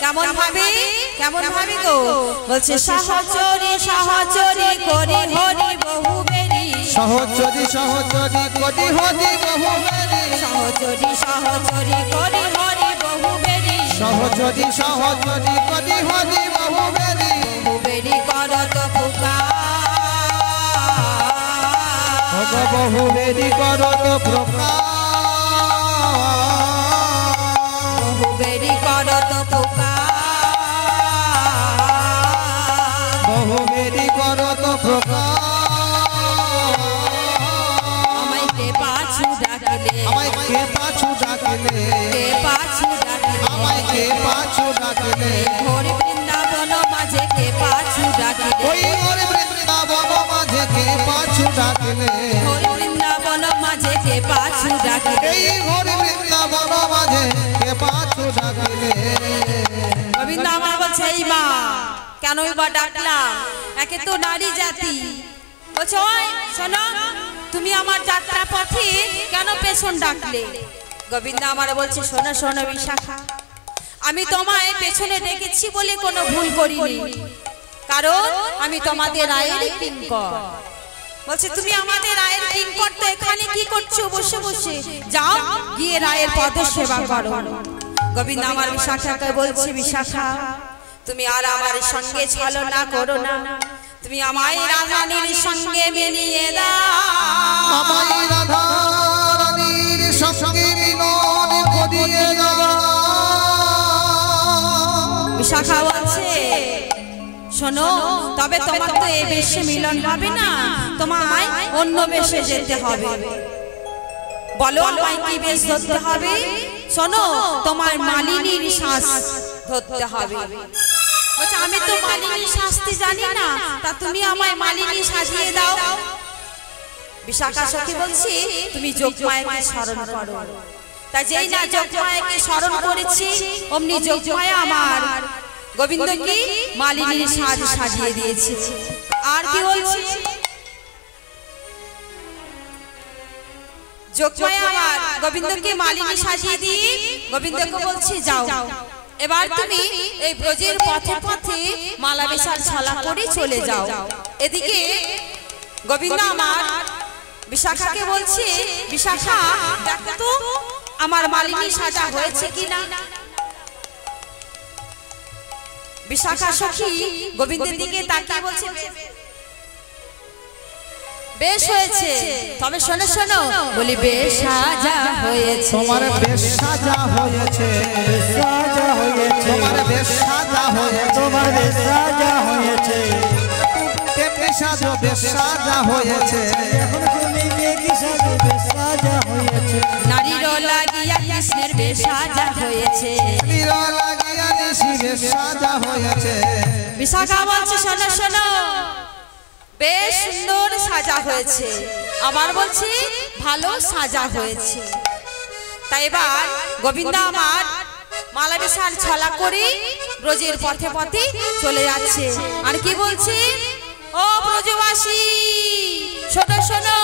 কেমন ভাবে গো বলছে সহচরি সহচরি করি হরি বহু বেরি সহচরি সহচরি করি হরি বহু বেরি সহচরি সহচরি করি হরি বহু বেরি সহচরি সহচরি করি হরি বহু বেরি করত পুকার বহু বেরি করত প্রকার বহু বেরি করত পুকার বহু বেরি করত প্রকার আমায় কে পাছু ডাকিলে আমায় কে পাছু ডাকিলে কে পাছু ডাকিলে আমায় কে পাছু ডাকিলে ঘোর বৃন্দাবন মাঝে কে পাছু ডাকিলে ওই ঘোর বৃন্দাবন মাঝে কে পাছু ডাকিলে ঘোর বৃন্দাবন মাঝে কে পাছু ডাকিলে এই ঘোর বৃন্দাবন মাঝে কে পাছু ডাকিলে গোবিন্দ আমার বলছে এই মা কেনই বা ডাকলাম একে তো নারী জাতি বলছে ওই শোনো তুমি আমার যাত্রা পথে কেন পেছন ডাকলে গোবিন্দ আমার বলছে শোনো শোনো বিশাখা আমি তোমায় পেছনে ডেকেছি বলে কোনো ভুল করিনি কারণ আমি তোমাদের রায়ের কিঙ্কর বলছে তুমি আমাদের রায়ের কিঙ্কর তো এখানে কি করছো বসে বসে যাও গিয়ে রায়ের পদের সেবা করো গোবিন্দ আমার বিশাখাকে বলছে বিশাখা তুমি আর আমার সঙ্গে ছলনা করো না তুমি আমায় রাধারানীর সঙ্গে মিলিয়ে দাও আমায় রাধারানীর সঙ্গে মিলন করিয়ে দাও বিশাখা বলছে শোনো তবে তোমার তো এই বেশে মিলন হবে না তোমায় অন্য বেশে যেতে হবে বলো আমায় কি বেশ ধরতে হবে শোনো তোমার মালিনীর শ্বাস ধরতে হবে বলছে আমি তো মালিনীর শাস্তি জানি না তা তুমি আমায় মালিনী সাজিয়ে দাও বিশাখা সখী বলছি তুমি যোগমায়াকে স্মরণ করো তাই যেই না যোগমায়াকে স্মরণ করেছি অমনি যোগমায়া আমার গোবিন্দ কি মালিনীর সাজ সাজিয়ে দিয়েছে আর কি বলছি যোগমায়া আমার গোবিন্দকে মালিনী সাজিয়ে দিয়ে গোবিন্দকে বলছি যাও এবার তুমি এই ব্রজের পথে পথে মালা বেশার ছলা করে চলে যাও এদিকে গোবিন্দ আমার বিশাখাকে বলছে বিশাখা দেখো তো আমার মালিনী সাজা হয়েছে কিনা বিশাখা সখী গোবিন্দের দিকে তাকিয়ে বলছে বেশ হয়েছে তবে শোনো শোনো বলি বেশ সাজা হয়েছে তোমার বেশ সাজা হয়েছে সাজা হয়েছে তোমার বেশ সাজা হয়েছে তোমার বেশ সাজা হয়েছে তেমনি সাজো বেশ সাজা হয়েছে এখন তুমি দেখি সাজো বেশ সাজা হয়েছে নারীর লাগিয়া কৃষ্ণের বেশ সাজা হয়েছে নারীর লাগিয়া নিশি বেশ সাজা হয়েছে বিশাখা বলছে শোনো শোনো বেশ সুন্দর সাজা হয়েছে আমার বলছি ভালো সাজা হয়েছে তাই এবার গোবিন্দ আমার মালা বেশার ছলা করে ব্রজের পথে পথে চলে যাচ্ছে আর কি বলছি ও ব্রজবাসী শোনো শোনো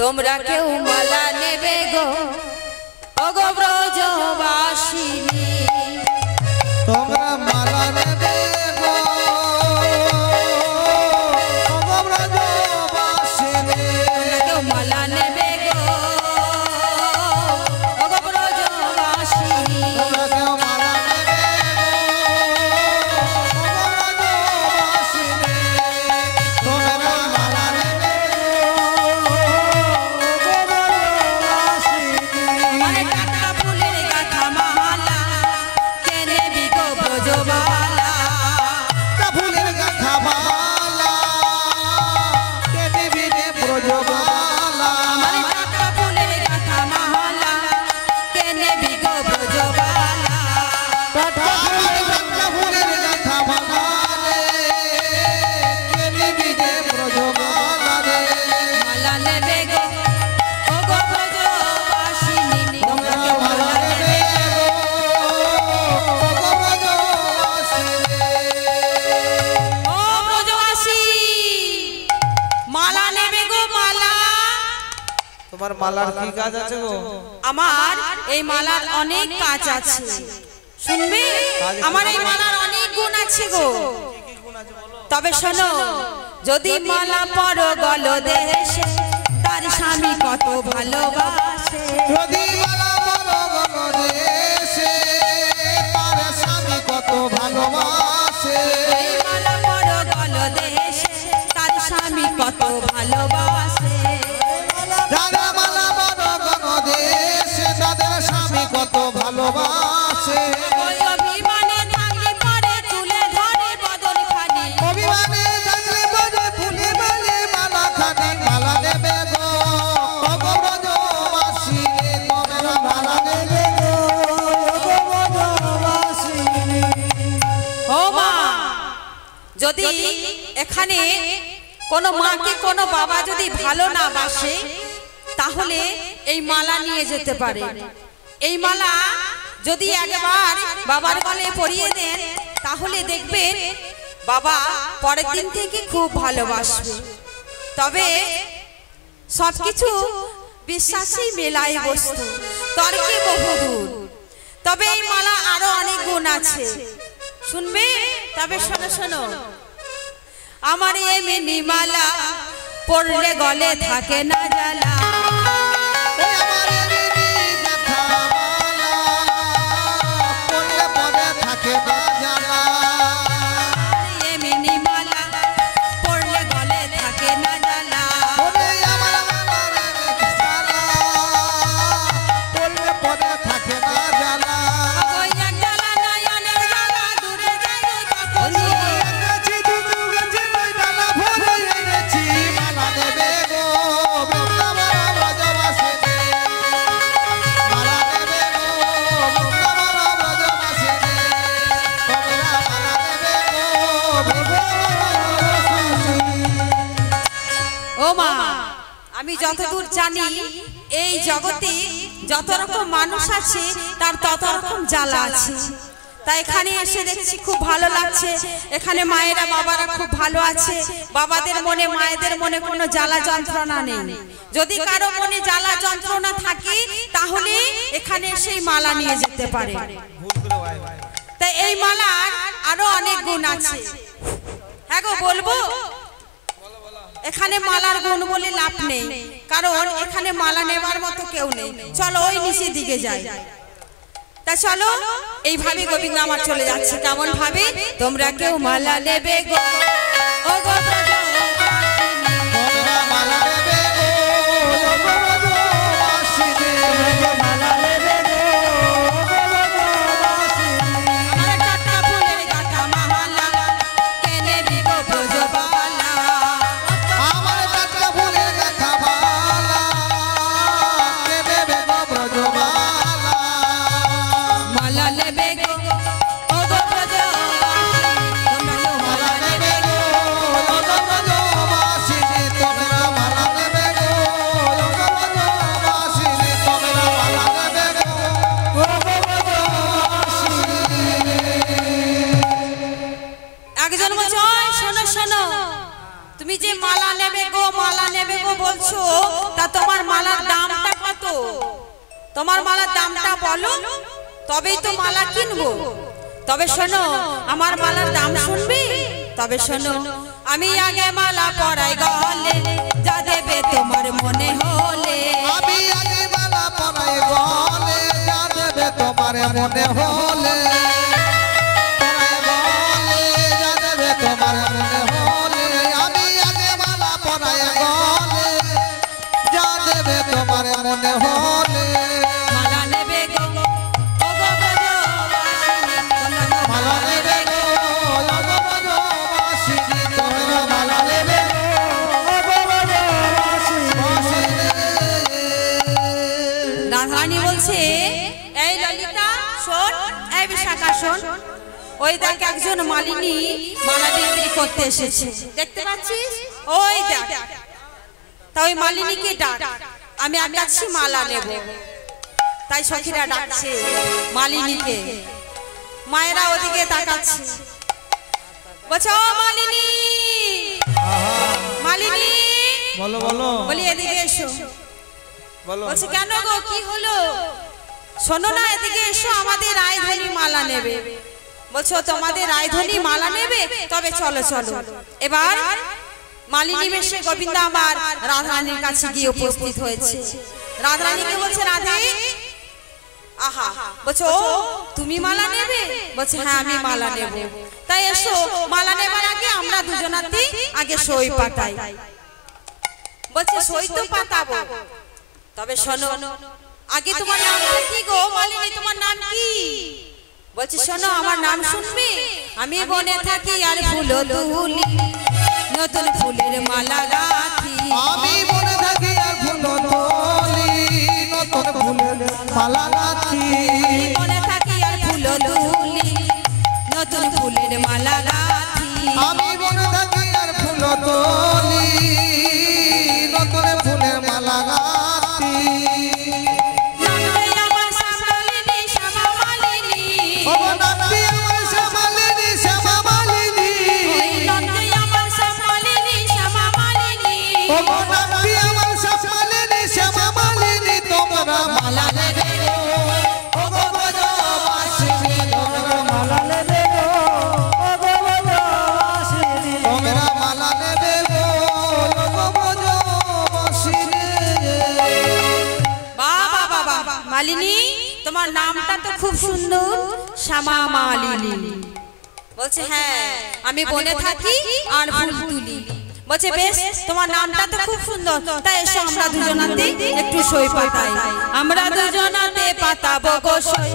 তোমরা কেউ মালা নেবে গো ও গো ব্রজবাসিনী তোমরা মালা নেবে গো মালা নেবে গো ওগো ব্রজবাসিনী মানে টাকা ফুলের গাথা মালা কে নেবি গো ব্রজবালা ফুলের গাথা মালা কে নেবি রে ব্রজবালা মানে টাকা ফুলের গাথা মালা কে নেবি গো ব্রজবালা ফুলের গাথা মালা কে নেবি রে ব্রজবালা রে মালা নেবে গো ওগো ব্রজবাসিনী তোমরা কেউ মালা নেবে ও ব্রজবাসী মালা নেবে গো মালা তোমার মালার কি কাজ আছে গো আমার এই মালার অনেক কাজ আছে শুনবে আমার এই মালার অনেক গুণ আছে গো। তবে শোনো, যদি মালা পরো গলদেশে তার স্বামী কত ভালোবাসে, যদি মালা পরো গলদেশে তার স্বামী কত ভালোবাসে, মালা পরো গলদেশে তার স্বামী কত ভালোবাসে, যারা মালা পরো গলদেশে তাদের স্বামী কত ভালোবাসে। ওই অভিমানে থাকলে পরে তুলে ধরে বদল খানি, অভিমানে থাকলে পরে তুলে বলে মালা খানি, মালা নেবে গো ওগো ব্রজবাসী রে, তোমরা মালা নেবে গো ওগো ব্রজবাসী। ও মা, যদি এখানে কোনো মাকে কোনো বাবা যদি ভালো না বাসে তাহলে এই মালা নিয়ে যেতে পারে। এই মালা যদি একবার বাবার গলে পরিয়ে দেন তাহলে দেখবেন বাবা পরের দিন থেকে খুব ভালোবাসবে। তবে সবকিছু বিশ্বাসই মেলায় বস্তু, তর্কে বহুদূর। তবে এই মালা আরো অনেক গুণ আছে, শুনবে? তবে শোনো শোনো, আমার এই মিনি মালা পড়লে গলে থাকে না জ্বালা, আমি যতদূর জানি এই জগতে যত রকম মানুষ আছে তার তত রকম জ্বালা আছে। তাই এখানে এসে দেখছি খুব ভালো লাগছে। এখানে মায়েরা বাবারা খুব ভালো আছে, বাবাদের মনে মায়েদের মনে কোনো জ্বালা যন্ত্রণা নেই। যদি কারো মনে জ্বালা যন্ত্রণা থাকে তাহলে এখানে এসে মালা নিয়ে যেতে পারে। তাই এই মালার আরো অনেক গুণ আছে। হ্যাঁ গো বলবো, এখানে মালার গুণ বলে লাভ নেই, কারণ এখানে মালা নেবার মতো কেউ নেই। চলো ওই নিচের দিকে যাই। তা চলো এইভাবে গোবিন্দ আমার চলে যাচ্ছে। কেমন ভাবে? তোমরা কেউ মালা নেবে গো ও গো বলছো, তা তোমার মালার দামটা কত? তোমার মালার দামটা বলো, তবেই তো মালা কিনবো। তবে শোনো, আমার মালার দাম শুনবি? তবে শোনো, আমি আগে মালা পরাই গলে, যা দেবে তোমার মনে হলে। আমি আগে মালা পরাই গলে, যা দেবে তোমার মনে হলে। পরাই গলে, যা দেবে তোমার মনে হলে। আমি আগে মালা পরাই গলে, যা দেবে তোমার মনে হলে। মালা নেবে গো ও গো ব্রজবাসিনী, মালা নেবে গো ও গো ব্রজবাসিনী, তোমরা মালা নেবে গো ও গো ব্রজবাসিনী। রাধারানী বলছে, এই ললিতা শোন, এই বিশাখা শোন, ওই দেখ একজন মালিনী মালা বিক্রি করতে এসেছে, দেখতে পাচ্ছিস? ওই দেখ। তা ওই মালিনীকে ডাক, আমি যাচ্ছি মালা নেব। তাই সখীরা ডাকছে মালিনীকে। মায়েরা ওদিকে তাকাচ্ছে, বলছে ও মালিনী, মালিনী বলো বলো, বলি এদিকে এসো। বলো। বলছে কেন গো, কি হলো? শোনো না, এদিকে এসো, আমাদের রায়ধনী মালা নেবে। নেবে। বলছো তোমাদের রায়ধনী মালা নেবে, তবে চলো চলো। এবার মালিনী বেশে গোবিন্দ আমার রাধারানীর কাছে গিয়ে উপস্থিত হয়েছে। রাধারানীকে বলছে, রাধে আহা, বলছো তুমি মালা নেবে? বলছে হ্যাঁ আমি মালা নেব। তাই এসো, মালা নেবার আগে আমরা দুজনাতে আগে সই পাতাই। বলছে সই তো পাতাবো, তবে শোনো আগে তোমার নামটা কি গো মালিনী, তোমার নাম কি? বলছে শোনো আমার নাম শুনবে, আমি বনে থাকি আর ফুল তুলি, নতুন ফুলের মালা গাঁথি। আমি বনে থাকি আর ফুল তুলি, নতুন ফুলের মালা গাঁথি। বনে থাকি আর ফুল তুলি, নতুন ফুলের মালা গাঁথি। আমি বনে থাকি আর ফুল তুলি, নতুন ফুলের মালা গাঁথি। মালিনী তোমার নামটা তো খুব সুন্দর, শ্যামা মালিনী। বলছে হ্যাঁ আমি বনে থাকি আর ফুল তুলি। বলছে বেশ তোমার নামটা তো খুব সুন্দর, তাই এসো আমরা দুজনাতে একটু সই পাতাই। আমরা দুজনাতে পাতাবো গো সই,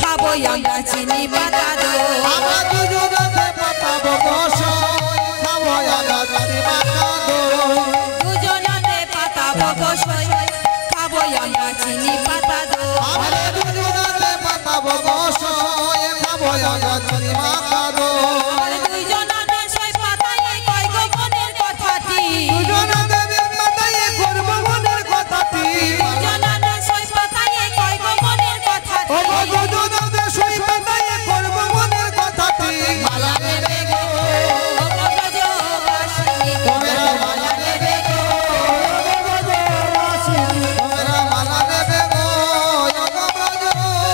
খাবো আমরা চিনি পাতা দো। আমরা দুজনাতে পাতাবো গো সই, খাবো আমরা চিনি পাতা দো। দুজনাতে পাতাবো গো সই, খাবো আমরা চিনি পাতা দো। আমরা দুজনাতে পাতাবো গো সই, খাবো আমরা চিনি পাতা দো। দুজনাতে সই পাতাই কই গো মনের কথাটি, দুজনাতে পাতাই করব মনের কথাটি। দুজনাতে সই পাতাই কই গো মনের কথাটি। ও দুজনাতে সই পাতাই করব মনের কথাটি। মালা নেবে গো ও গো ব্রজবাসিনী, তোমরা মালা নেবে গো, তোমরা মালা নেবে গো,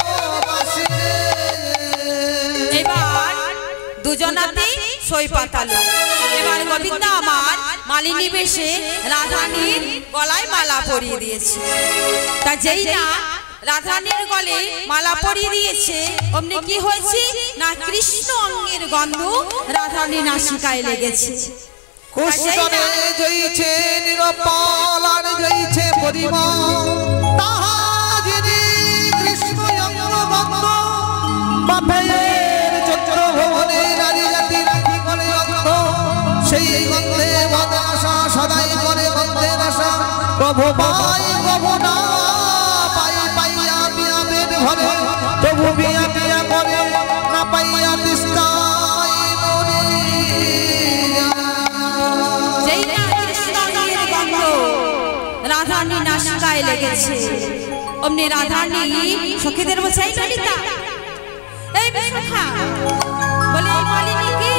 ব্রজবাসিনী। এবার দুজনাতে সই পাতালো। এবার গোবিন্দ আমার মালিনী বেশে রাধারানীর গলায় মালা পরিয়ে দিয়েছে। তা যেই না রাধারানীর গলে মালা পরিয়ে দিয়েছে, অমনি কি হয়েছে না কৃষ্ণ অঙ্গের গন্ধ রাধারানীর নাসিকায় লেগেছে। কুষ্টনে জয়িছে নিরপল আর জয়িছে পরিমল, তাহা যিনি কৃষ্ণ অঙ্গবন্ধ। বাপের চন্দ্র ভবনে নারী জাতি রাখি করে অন্ধ, সেই গন্ধে বদাসা সদাই করে গন্ধের আশা। প্রভু পাই প্রভু না পাই, পাইয়া বিয়া বেদ ভরে, প্রভু বিয়া বিয়া করে না পাইয়া তিস্তায় মরে। যেই না কৃষ্ণ অঙ্গের গন্ধ রাধারানীর নাসিকায় লেগেছে, অমনি রাধারানী সখীদের বলছে এই ললিতা, এই বিশাখা, বলে এই মালিনী কে?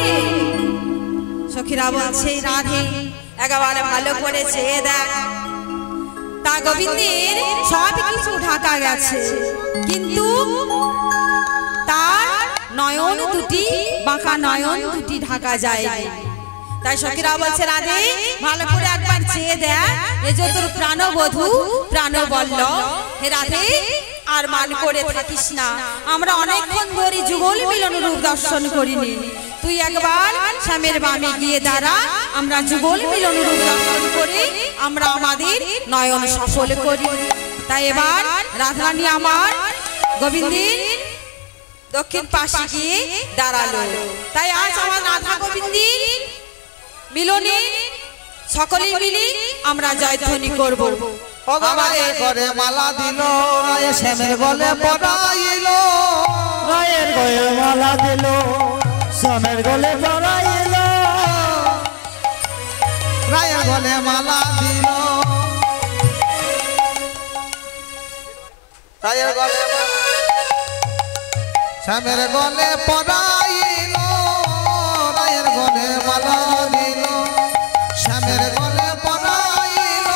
সখীরা বলছে রাধে, একেবারে ভালো করে চেয়ে দেখ। তা গোবিন্দের সব কিছু ঢাকা গেছে, কিন্তু তার নয়ন দুটি বাঁকা নয়ন দুটি ঢাকা যায়নি। তাই সখীরা বলছে রাধে ভালো করে একবার চেয়ে দেখ, এ যে তোর প্রাণবধূ প্রাণবল্লভ। হে রাধে আর মান করে থাকিস না, আমরা অনেকক্ষণ ধরে যুগল মিলন রূপ দর্শন করিনি। তুই একবার স্বামীর বামে গিয়ে দাঁড়া, আমরা যুগল মিলন রূপ দর্শন করে আমরা আমাদের নয়ন সফল করি। তাই এবার রাধারানী আমার গোবিন্দের দক্ষিণ পাশে গিয়ে দাঁড়ালো। তাই আজ আমার রাধা গোবিন্দের মিলনে সকলে মিলে আমরা জয়ধ্বনি করব। ভগবানের ঘরে মালা দিল, রায় শ্যামের গলে পড়াইল। রায়ের গয়ে মালা দিল, শ্যামের গলে পড়াইল। রায়ের গলে মালা দিল, রায়ের গলে শ্যামের গলে পড়াইল। রায়ের গলে মালা দিল, শ্যামের গলে পড়াইল।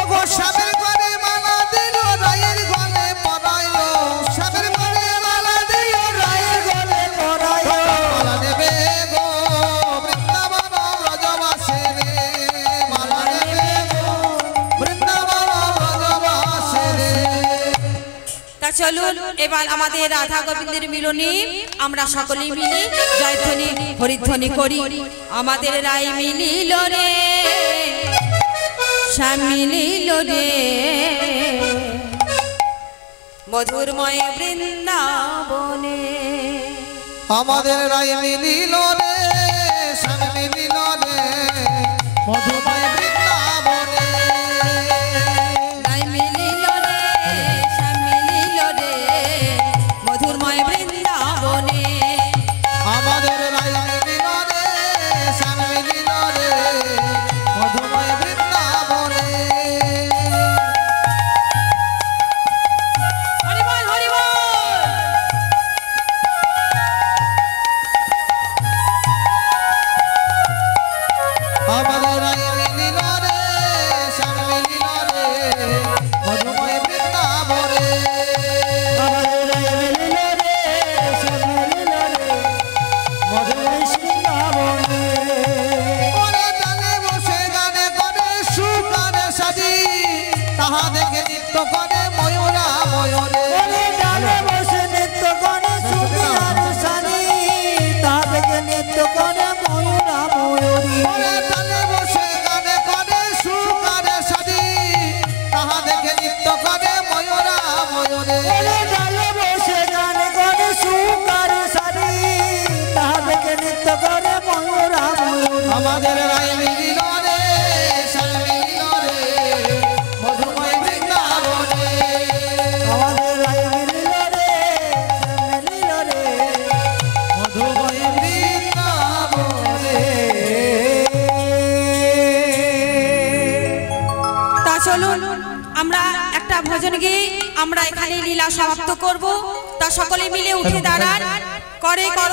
ওগো শ্যামের গলে মালা দিল, রায়ের গলে পড়াইল। শ্যামের গলে মালা চলুন এবার আমাদের রাধা গোবিন্দের মিলনে আমরা সকলেই মিলে জয়ধ্বনি হরিধ্বনি করি। আমাদের রায় মিলিল রে, শ্যাম মিলিল রে, মধুরময় বৃন্দাবনে। আমাদের রায় মিলিল রে, শ্যাম মিলিল রে, মধুময় বৃন্দাবনে। রায় মিলিল রে, শ্যাম মিলিল রে, মধুরময় বৃন্দাবনে। আমাদের রায় মিলিল রে, শ্যাম মিলিল রে, মধুময় বৃন্দাবনে। হরি বল, হরি বল। আমাদের রায় মিলিল রে, শ্যাম মিলিল রে, মধুময় বৃন্দাবনে। আমাদের রায় মিলিল রে, শ্যাম মিলিল রে, মধুময় বৃন্দাবনে। ওরে ডালে বসে গানে করে সুগানে সাজি, তাহা দেখে নৃত্য করে ময়ূরা ময়ূরে। ওরে ডালে বসে নৃত্য করে সুখের সাজি, তা থেকে নৃত্য করে ময়ূরা ময়ূরী। ওরে ডালে বসে গানে করে সুগানে সাজি, তাহা দেখে নৃত্য করে ময়ূরা ময়ূরে। ওরে ডালে বসে গান করে সুখের সাজি, তা থেকে নৃত্য করে ময়ূরা ময়ূরী। আমাদের রায় মিলিল রে, শ্যাম মিলিল রে, মধুময় বৃন্দাবনে। আমাদের রায় মিলিল রে, শ্যাম মিলিল রে, মধুময় বৃন্দাবনে। তা চলুন আমরা একটা ভজন গেয়ে আমরা এখানে লীলা সমাপ্ত করব। তা সকলে মিলে উঠে দাঁড়ান, করে কর